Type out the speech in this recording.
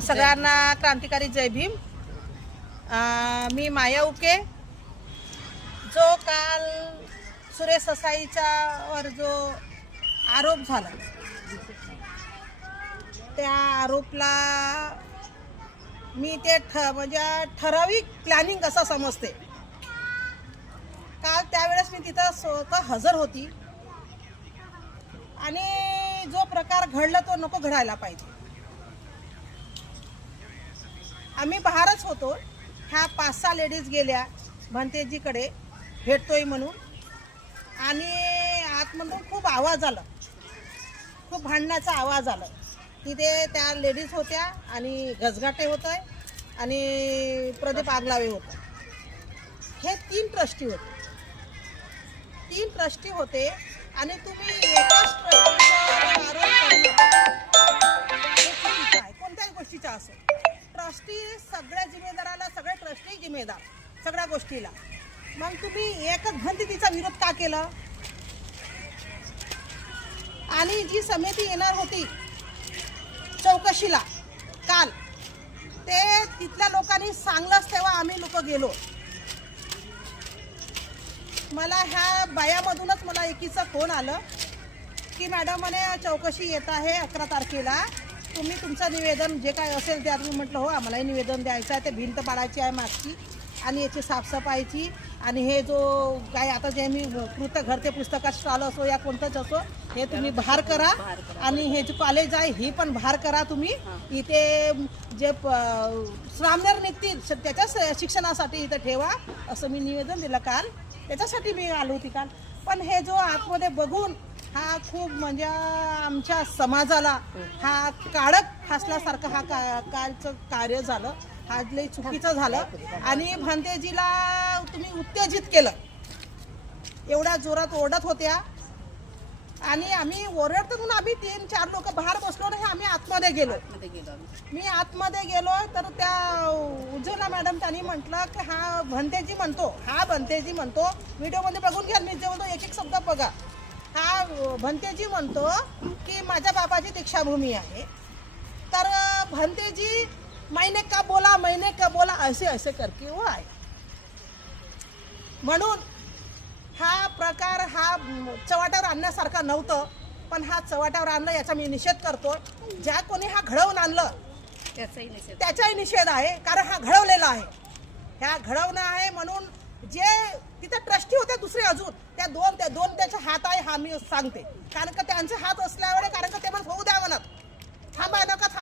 सगळ्यांना क्रांतिकारी जय भीम। मी माया उके। जो काल सुरेश ससाईच्या वर जो आरोप झाला त्या आरोपला मी ते म्हणजे ठराविक प्लॅनिंग असं समजते। काल त्यावेळेस मी तिथं स्वतः हजर होती आणि जो प्रकार घडला तो नको घडायला पाहिजे। आम्ही बाहेरच होतो। ह्या 5-6 लेडीज गेल्या भंतेजीकडे भेटतोय म्हणून आणि आतमधून खूप आवाज आला, खूप भांडण्याचा आवाज आला। तिथे त्या लेडीज होत्या आणि गजगाटे होते आणि प्रदीप आगलावे होते। हे 3 ट्रस्टी होते। 3 ट्रस्टी होते आणि तुम्ही एकाच ट्रस्टीचा आरोप करणं हे चुकीचं आहे, कोणत्याही गोष्टीचा असो। ट्रस्टी सगळ्या जिम्मेदाराला, सगळे ट्रस्टी जिम्मेदार सगळ्या गोष्टीला। मग तुम्ही एकच भंतीचा विरोध का केला? आणि जी समिती येणार होती चौकशीला काल, ते तिथल्या लोकांनी सांगलंच तेव्हा आम्ही लोक गेलो। मला ह्या बायामधूनच मला एकीचा फोन आलं की मॅडम म्हणे चौकशी येत आहे 11 तारखेला, तुम्ही तुमचं निवेदन जे काय असेल ते। आम्ही म्हटलं हो आम्हालाही निवेदन द्यायचं आहे, ते भिंत पाडायची आहे मागची आणि याची साफसफाईची आणि हे जो काय आता जे मी कृत्य घडते पुस्तकात स्टॉल असो या कोणतंच असो हे तुम्ही बाहेर करा आणि हे जे कॉलेज आहे ही पण बाहेर करा। तुम्ही इथे जे श्रामनेर निघतील त्याच्या शिक्षणासाठी इथं ठेवा असं मी निवेदन दिलं काल। त्याच्यासाठी मी आलो होती काल। पण हे जो आतमध्ये बघून हा खूप म्हणजे आमच्या समाजाला हा काळक फासल्यासारखं हा कालचं कार्य झालं। हा लई चुकीचं झालं आणि भंतेजीला तुम्ही उत्तेजित केलं। एवढ्या जोरात ओरडत होत्या आणि आम्ही ओरडतो म्हणून आम्ही 3-4 लोक बाहेर बसलो नाही, आम्ही आतमध्ये गेलो। मी आतमध्ये गेलो तर त्या उज्ज्वला मॅडम त्यांनी म्हटलं की हा भंतेजी म्हणतो व्हिडिओमध्ये बघून घ्या, मी जे म्हणतो एक शब्द बघा। हा भंतेजी म्हणतो की माझ्या बाबाची दीक्षाभूमी आहे, तर भंतेजी मैंने का बोला ऐसे करके वो आहे। म्हणून हा प्रकार हा चव्हाट्यावर आणण्यासारखा नव्हतं, पण हा चव्हाट्यावर आणलं याचा मी निषेध करतो। ज्या कोणी हा घडवून आणलं त्याचाही निषेध आहे, कारण हा घडवलेला आहे। ह्या घडवणं आहे म्हणून जे तिथे ट्रस्टी होते दुसरे अजून त्या दोन त्याचे हात आहे हा मी सांगते, कारण का त्यांचे हात असल्यावर कारण का ते पण होऊ द्या म्हणत थांबा नका।